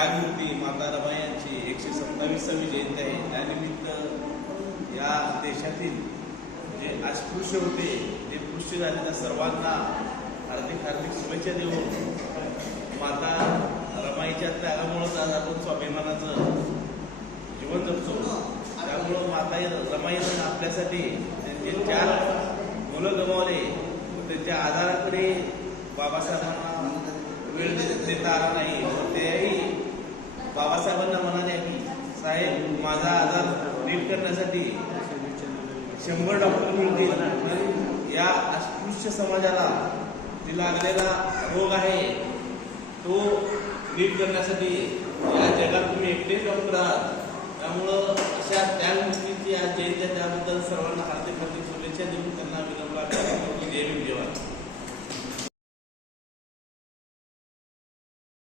त्यागमूर्ती माता रमाई यांची एकशे सत्तावीसावी जयंती आहे. त्यानिमित्त या देशातील जे अस्पृश्य होते जे पृष्ठ झाले त्या सर्वांना हार्दिक हार्दिक शुभेच्छा देऊन माता रमाईच्या त्यागामुळंच आज आपण स्वाभिमानाचं जीवन जगतो. त्यामुळं माता रमाईनं आपल्यासाठी त्यांचे चार मुलं गमावले त्यांच्या आधाराकडे बाबासाहेबांना वेळ देता आला नाही पण तेही बाबासाहेबांना म्हणाले की साहेब माझा आजार नीट करण्यासाठी शंभर डॉक्टर मिळतील. पण या अस्पृश्य समाजाला जे लागलेला रोग आहे तो नीट करण्यासाठी या जगात तुम्ही एकटेच डॉक्टर आहात. त्यामुळं अशा त्या गोष्टीची आज जयंती त्याबद्दल सर्वांना हार्दिक हार्दिक शुभेच्छा देऊन त्यांना विनम्र देवी देवा